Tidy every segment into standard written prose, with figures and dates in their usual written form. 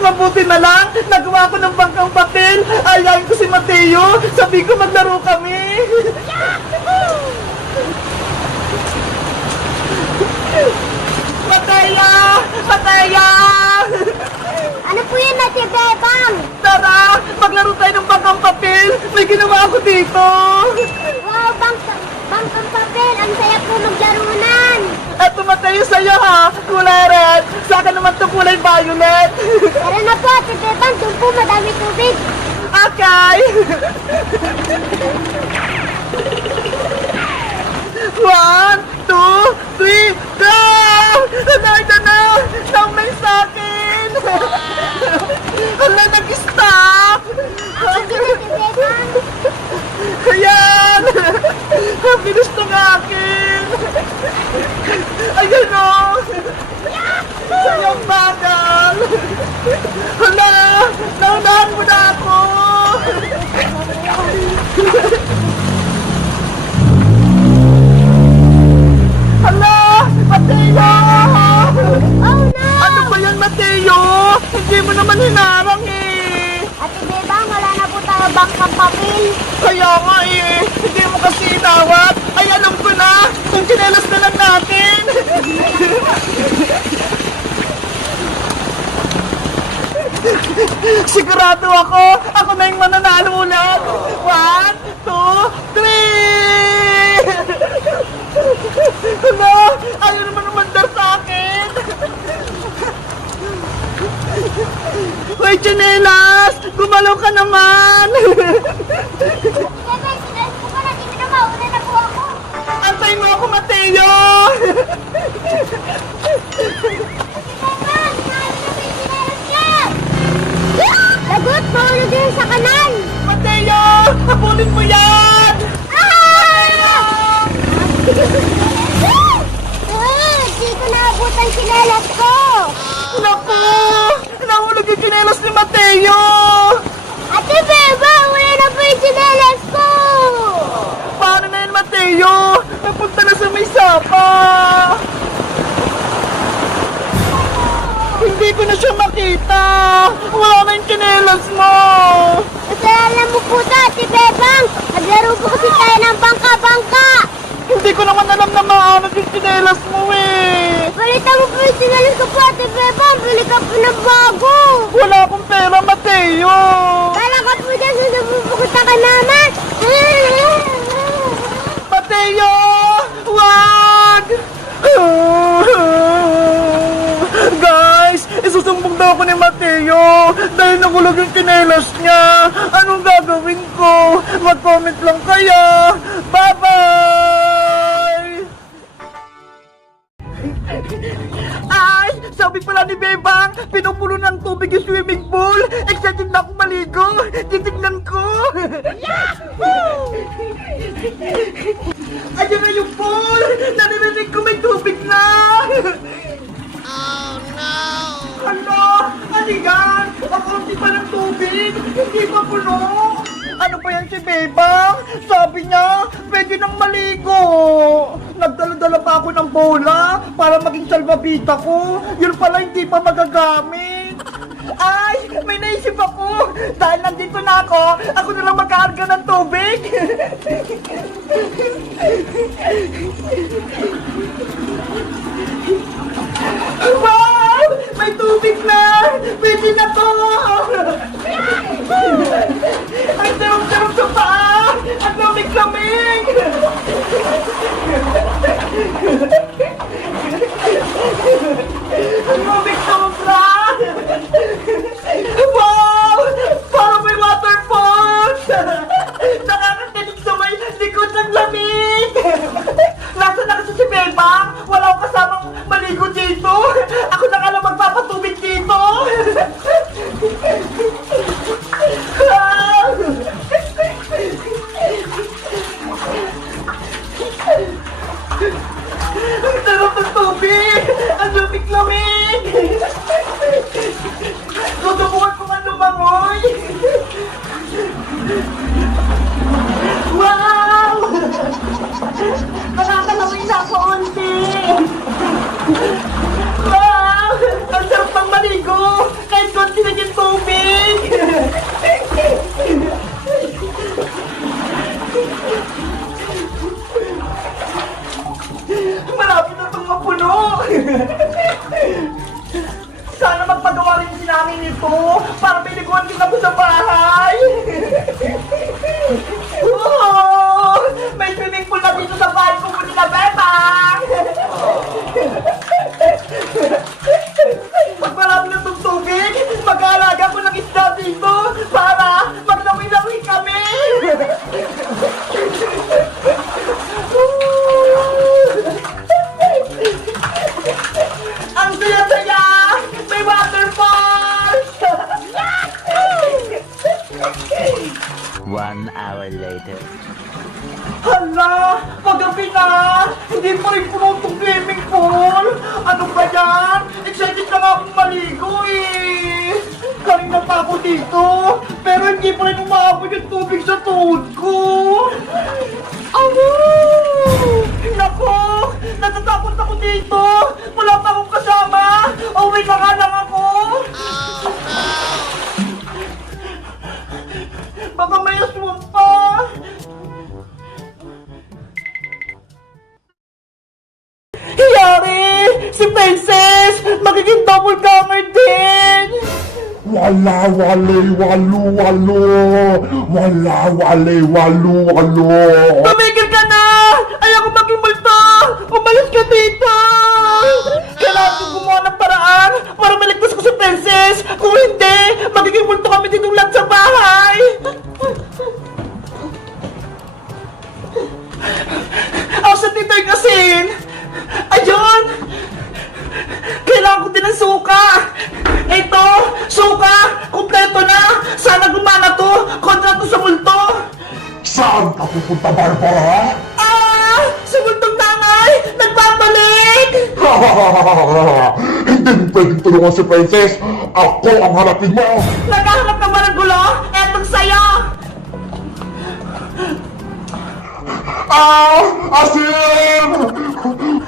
Mabuti na lang, nagawa ko ng bangkang papel. Ayayin ko si Mateo. Sabi ko maglaro kami. Mateo! Mateo! Ano po yun, Ate Bebang? Tara, maglaro tayo ng bangkang papel. May ginawa ako dito. Wow, bangkang papel. Ang saya po maglarunan. Eto Mateo sa'yo ha, kulay red. Sa akin naman to kulay violet. Tara na po, Ate Bebang. Doon po madami tubig. Okay. 1, 2, 3, go! Ito na! Naumay sa akin! Hala, nag-stop! Sige, Ate Bebang. Ayan! Ang bilis ng akin! Ayan o! Sayang bagal! Hala! Naunahan mo na ako! Hala! Mateo! Oh no! Ano ba yan, Mateo? Hindi mo naman hinarang eh! Ate Bebang, wala na po tayo bangkang papel. Kaya nga eh! Hindi mo kasi inawat! Ay, alam ko na! Kung chinelas na lang natin! Sigurado ako! Ako na yung mananalo ulit! 1, 2, 3! Hala! Ayaw naman umandar sa akin! Hoy, chinelas! Gumalaw ka naman! Ate Bebang, sinalas po ka na. Di mo na mauna na po ako. Antay mo ako, Mateo! Bebang, sinalas na po yung sinalas ka. Lagot, mahulog yun sa kanan. Mateo! Habulin mo yan! Ah! Di ko naabutan sinelas ko. Naku! Nahulog yung chinelas ni Mateo! Ate Beba, wala na po yung sinelas ko. Paano na yan, Mateo? Napunta na sa may sapa! Hindi ko na siya makita! Wala na yung chinelas mo! Kasalanan mo po ito, Ate Bebang. Naglaro po kasi tayo ng bangka-bangka. Hindi ko naman alam na maanod yung chinelas mo eh! Palitan mo po yung sinelas ko po, Ate Bebang. Bili ka po ng bago. Wala akong pera, Mateo! Kala ka po dyan sa napupunta ka naman. Mateo! Wag! Guys, isusumbong daw ako ni Mateo dahil nagulog yung chinelas niya. Anong gagawin ko? Mag-comment lang kayo. Bye-bye! Ay! Sabi pala ni Bebang, pinupulo ng tubig yung swimming pool. Excited na akong maligo. Titignan ko. Yahoo! Ayan na yung pool! Naririnig ko may tubig na! Oh no! Ano? Ano yan? Ang konti pa ng tubig! Hindi pa puno! Ano pa yan si Bebang? Sabi niya, pwede nang maligo! Nagdala-dala pa ako ng bola para maging salvavita ko. Yun pala hindi pa magagamit. Ay! May naisip ako! Dahil nandito na ako na lang magkakarga ng tubig! Wow! May tubig na! Pwede na to! Ang sarap-sarap sa paa! Ang lamig-lamig! Ang lamig sobra! Wow! Parang may waterfalls! Nakakatinig sa may likod ng lamig! Nasaan na kasi si Bebang? Wala akong kasamang maligo dito! Ako na nga lang magpapatubig dito! Ang sarap ng tubig! Ang lamig-lamig! Hindi pa rin puno itong swimming pool. Ano ba yan? Excited na nga akong maligo eh. Kanina pa ako dito. Pero hindi pa rin umaabot yung tubig sa tuhod ko. Nako! Natatakot ako dito! Wala pa akong kasama! Uwi na nga lang ako! Baka may aswang pa! Hiyari! Si Princess! Magiging double gamer din! Wala, wale, walu, walo. Wala, wale, walu, walo. Tumigil ka na! Ayaw ko maging multo! Umalis ka dito! Kailangan ko gumawa ng paraan para maligtas ko si Princess! Kung hindi, magiging multo kami ditong lahat sa bahay! Asan dito yung asin? Ayun! Kailangan ko din ng suka! Ito! Suka! Kompleto na! Sana gumana to! Kontra to sa multo! Saan ka pupunta, Barbara? Ah! Si multong nanay! Nagbabalik! Hindi mo pwedeng tulungan si Princess. Ako ang hanapin mo. Naghahanap ka ba ng gulo? Etong sayo! Asin!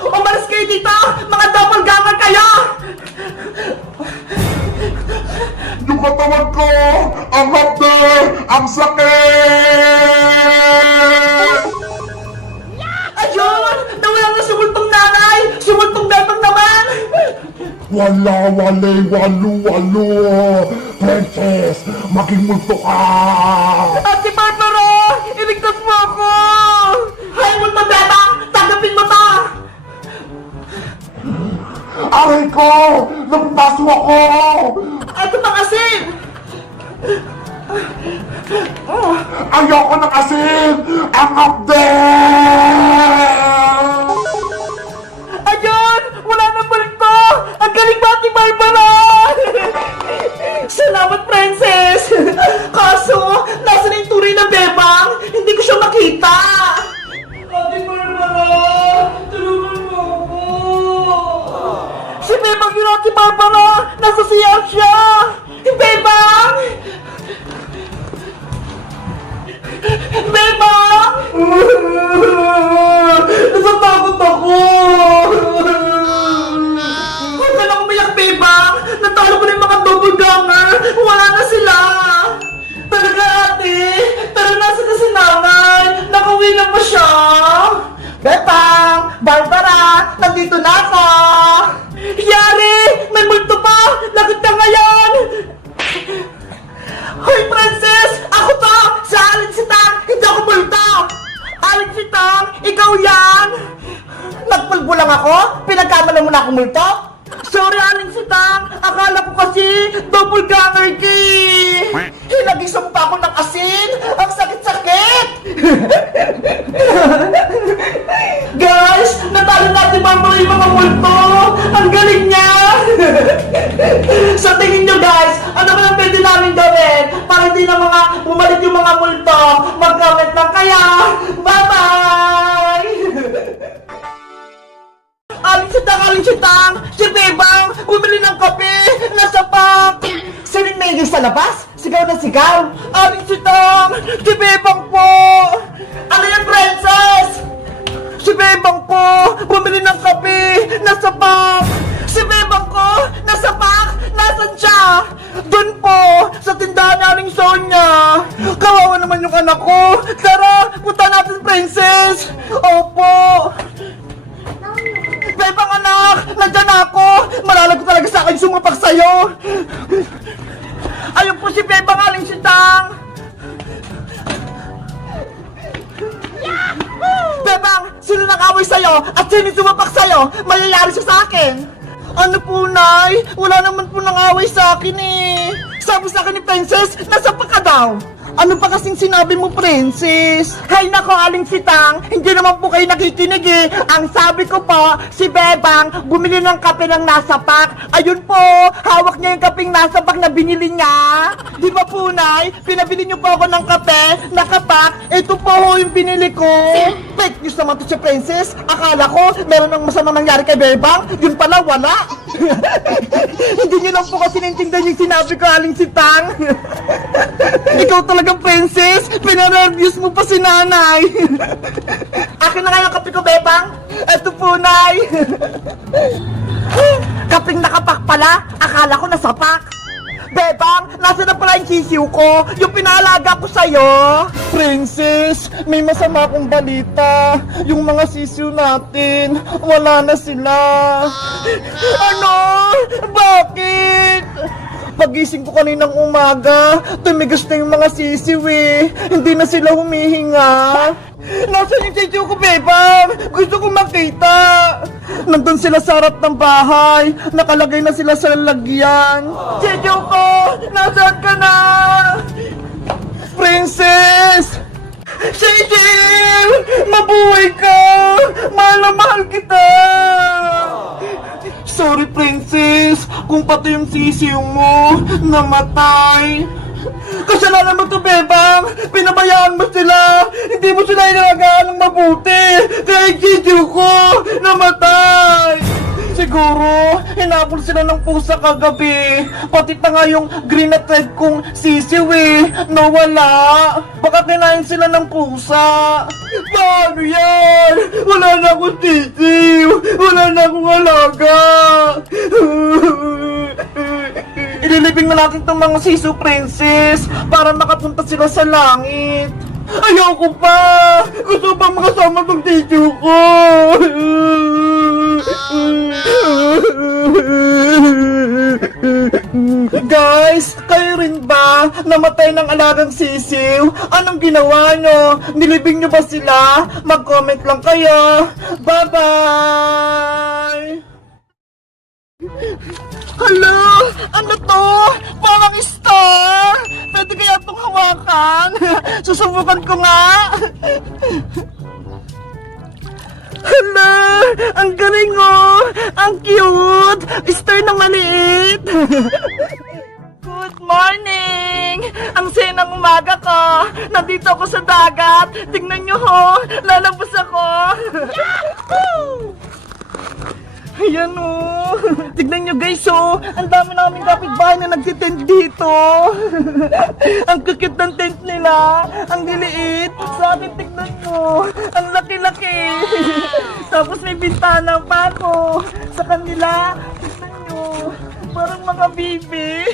Umalis kayo dito! Mga double gamer kayo! Yung katawan ko! Ang hapde! Ang sakit! Ayun! Nawala na si multong nanay! Si multong bebang naman! Wala, wale, walu, walo. Princess, maging multo ka! Ate Barbara! Iligtas mo ako! Hay, multo bebang! Tanggapin mo to! Aray ko! Napapaso ako! Ito pang asin! Ayoko ng asin! Ang hapde! Ayun! Wala nang balik to! Ang galing ba, Ate Barbara? Salamat, Princess! Kaso, nasa na yung tunay na bebang? Hindi ko siya makita! Ate Barbara! Tulungan mo ako! Si Bebang yun, Ate Barbara! Nasa CR siya! Bebang! Bebang! Natatakot ako! Huwag ka na umiyak, Bebang! Natalo ko na yung mga double ganger! Wala na sila! Talaga, ate! Tara na sa kasinangan! Nakauwi na ba siya? Bebang! Barbara! Nandito na ako! Yari! May multo pa! Lagot ka ngayon! Hoy, Princess! Ako to! Sa Alin Sitang! Hindi ako multo! Alin Sitang! Ikaw yan! Nagpulbo lang ako? Pinagkamala mo na ako multo? Sorry, Alin Sitang! Akala ko kasi double ganger ki! Hinagisam pa ako ng asin! Ang sakit-sakit! Guys! Natalo natin Barbara yung mga multo! Ang galing niya! Sa tingin nyo guys, ano ba ang pwede namin gawin para hindi na bumalik yung mga multo? Mag-comment lang kaya! Bye-bye! Aling sitang! Si Bebang! Bumili ng kape! Nasa pak! Sining maigil sa labas? Sigaw na sigaw! Aling sitang! Si Bebang po! Ano yan, Princess? Si Bebang po! Bumili ng kape! Nasa pak! Si Bebang ko! Nasa pak! Nasaan siya? Doon po! Sa tindahan ni Aling Sonia! Kawawa naman yung anak ko! Tara! Punta natin, Princess! Opo! Bebang anak! Nandyan ako! Malalago talaga sa akin sumapak sa'yo! Ayun po si Bebang Aling Sitang! Bebang! Sino nang-away sa'yo? At sino sumapak sa'yo? Mayayari siya sa akin! Ano po, Nay? Wala naman po nang-away sa akin eh! Sabi sa akin ni Princess, nasa pa ka daw! Ano pa kasing sinabi mo, princess? Hay nako, Aling Sitang, hindi naman po kayo nakikinig eh. Ang sabi ko po, si Bebang bumili ng kape ng nasa pack. Ayun po, hawak niya yung kapeng nasa pack na binili niya. Di ba po, Nay? Pinabili niyo po ako ng kape, nakapak. Ito po ho yung binili ko. Fake news naman to si princess. Akala ko, meron ng masamang nangyari kay Bebang. Yun pala, wala. Hindi niyo lang po kasi naintindihan yung sinabi ko, Aling Sitang. Ikaw talagang princess, pinareviews mo pa si nanay. Akin na nga yung kape ko, Bebang. Ito po, Nay. Kaping nakapak pala, akala ko nasapak. Bebang, nasa na pala yung sisiw ko, yung pinalaga ko sa'yo. Princess, may masama akong balita. Yung mga sisiw natin, wala na sila. Ano? Bakit? Pagising ko kaninang umaga, tumigas na yung mga sisiw eh. Hindi na sila humihinga. Nasaan yung sisiw ko, Bebang? Gusto ko makita. Nandun sila sa harap ng bahay. Nakalagay na sila sa lalagyan. Sisiw ko, nasaan ka na? Princess! Sisiw! Mabuhay ka! Mahal na mahal kita! Sorry, princess, kung pati yung sisiw mo namatay. Kasalanan mo to, Bebang. Pinabayaan mo sila. Hindi mo sila inalagaan ng mabuti. Kaya yung sisiw ko namatay. Siguro, hinabol sila ng pusa kagabi. Pati pa nga yung green at red kong sisiw eh, nawala. Baka kinain sila ng pusa. Paano yan? Wala na akong sisiw. Wala na akong alaga. Ililibing na natin itong mga sisiw, princess, para makapunta sila sa langit. Ayoko pa! Gusto pa makasama ng sisiw ko! Guys, kayo rin ba namatay ng alagang sisiw? Anong ginawa nyo? Nilibing nyo ba sila? Mag-comment lang kayo. Bye-bye! Hello? Ano to? Parang star! Pwede kaya itong hawakan? Susubukan ko nga! Hala! Ang galing oh! Ang cute! Star na maliit! Good morning! Ang saya ng umaga ko! Nandito ako sa dagat! Tingnan nyo ho! Lalabas ako! Yahoo! Ayan o! Tignan nyo guys o! Ang dami namin kapitbahay na nagtitent dito! Ang kukit ng tent nila! Ang liliit! Sa akin tignan nyo! Ang laki-laki! Tapos may bintana pa ako! Sa kanila! Tignan nyo! Parang mga bibi!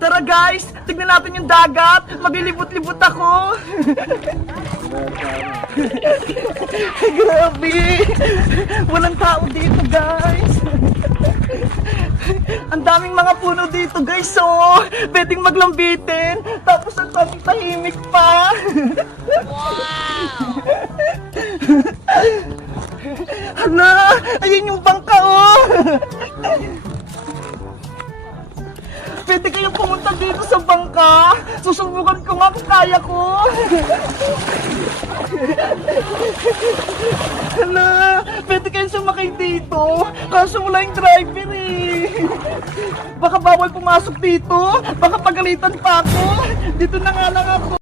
Tara guys! Tignan natin yung dagat! Maglilibot-libot ako! Grabe! Walang tao dito, guys! Ang daming mga puno dito, guys, oh! Pwedeng maglambitin! Tapos ang daming tahimik pa! Hala! Ayun yung bangka, oh! Pwede kayong pumunta dito sa bangka? Susubukan ko nga kung kaya ko! Hala, pwede kayong sumakay dito. Kaso wala yung driver eh. Baka bawal pumasok dito. Baka pagalitan pa ako. Dito na nga lang ako.